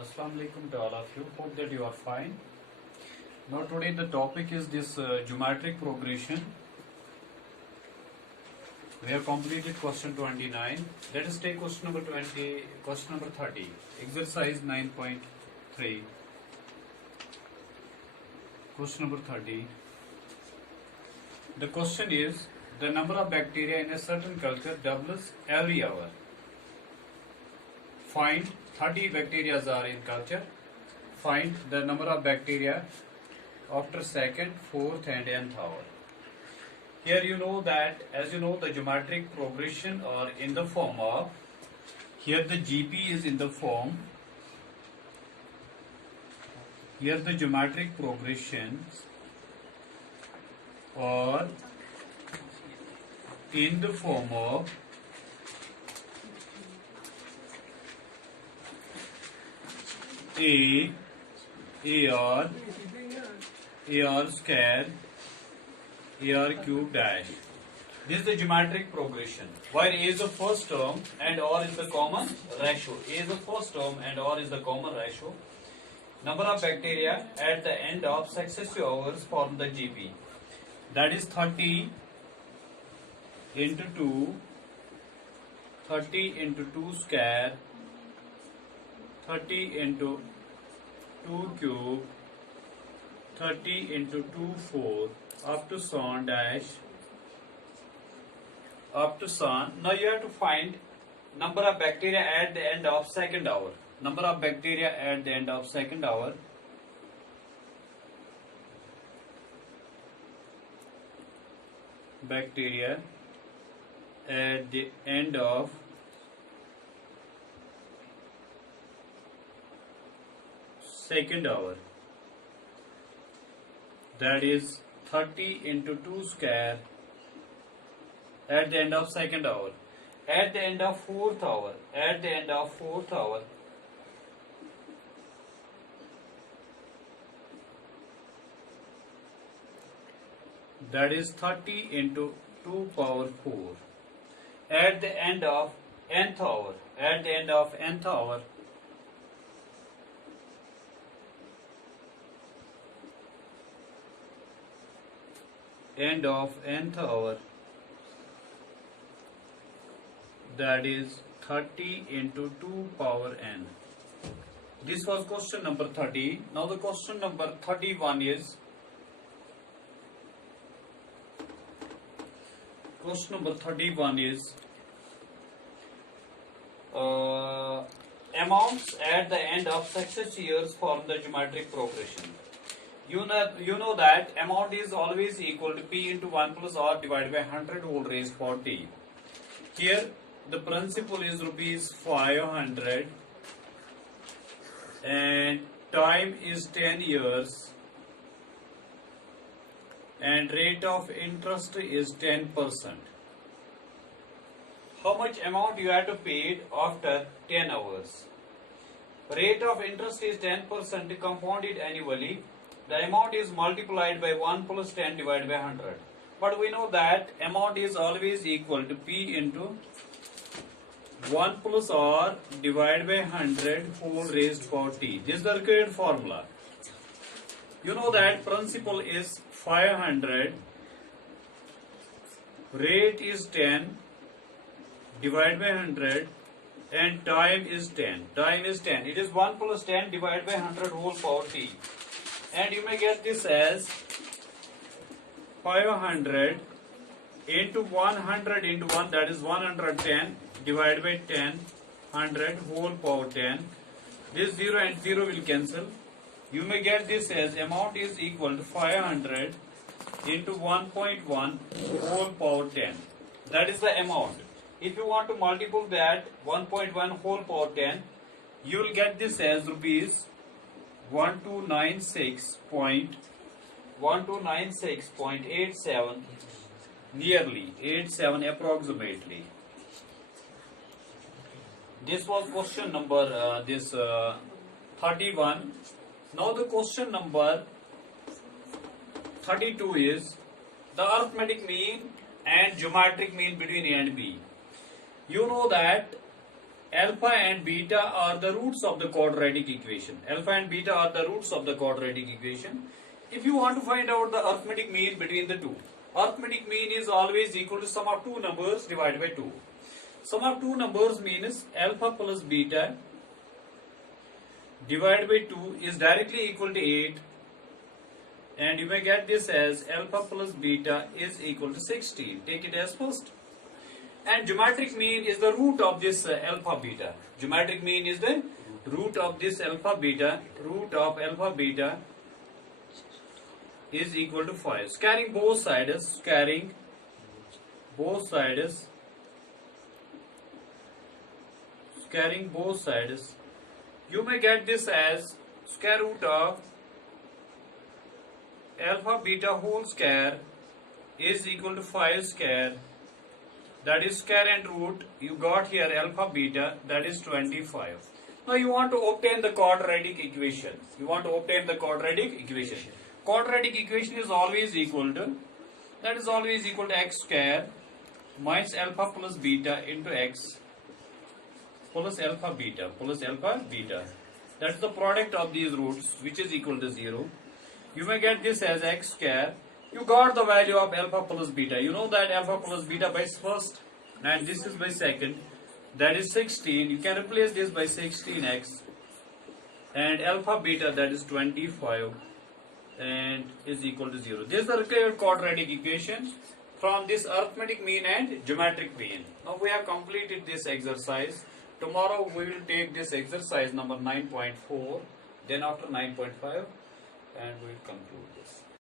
Assalamu alaikum to all of you. Hope that you are fine. Now today the topic is this geometric progression. We have completed question 29. Let us take question number 20, question number 30. Exercise 9.3. Question number 30. The question is, the number of bacteria in a certain culture doubles every hour. Find 30 bacteria are in culture. Find the number of bacteria after second, fourth and nth hour. Here you know that, as you know, the geometric progression are in the form of, here the GP is in the form, here the geometric progressions are in the form of A, AR, AR square, AR cube dash. This is the geometric progression, where A is the first term and R is the common ratio. A is the first term and R is the common ratio. Number of bacteria at the end of successive hours form the GP. That is 30 into 2, 30 into 2 square, 30 into 2 cube, 30 into 2 4, up to son dash, up to son. Now you have to find number of bacteria at the end of second hour. Number of bacteria at the end of second hour. Bacteria at the end of second hour. That is 30 into 2 square at the end of second hour. At the end of fourth hour. At the end of fourth hour. That is 30 into 2 power 4. At the end of nth hour. At the end of nth hour. End of nth hour, that is 30 into 2 power n. This was question number 30. Now the question number 31 is, question number 31 is amounts at the end of successive years form the geometric progression. You know that amount is always equal to P into 1 plus R divided by 100 whole raised 40. Here the principal is rupees 500 and time is 10 years and rate of interest is 10%. How much amount you have to pay after 10 hours? Rate of interest is 10% compounded annually. The amount is multiplied by 1 plus 10 divided by 100. But we know that amount is always equal to P into 1 plus R divided by 100 whole raised 40. This is the required formula. You know that principal is 500, rate is 10, divided by 100, and time is 10. Time is 10. It is 1 plus 10 divided by 100 whole power t. And you may get this as 500 into 100 into 1, that is 110 divided by 10, 100 whole power 10. This 0 and 0 will cancel. You may get this as amount is equal to 500 into 1.1 whole power 10. That is the amount. If you want to multiply that 1.1 whole power 10, you will get this as rupees 1296.87, nearly 87 approximately. This was question number 31. Now the question number 32 is the arithmetic mean and geometric mean between A and B. You know that alpha and beta are the roots of the quadratic equation. Alpha and beta are the roots of the quadratic equation. If you want to find out the arithmetic mean between the two, arithmetic mean is always equal to sum of two numbers divided by 2. Sum of two numbers means alpha plus beta divided by 2 is directly equal to 8, and you may get this as alpha plus beta is equal to 16. Take it as first. And geometric mean is the root of this alpha beta. Geometric mean is the root of this alpha beta. Root of alpha beta is equal to 5. Squaring both sides, you may get this as square root of alpha beta whole square is equal to 5 square. That is square and root. You got here alpha beta, that is 25. Now you want to obtain the quadratic equation. Quadratic equation is always equal to x square minus alpha plus beta into x plus alpha beta. That is the product of these roots, which is equal to 0. You may get this as x square. You got the value of alpha plus beta. You know that alpha plus beta by first, and this is by second. That is 16. You can replace this by 16x, and alpha beta, that is 25, and is equal to 0. This is the required quadratic equation from this arithmetic mean and geometric mean. Now we have completed this exercise. Tomorrow we will take this exercise number 9.4, then after 9.5, and we will conclude this.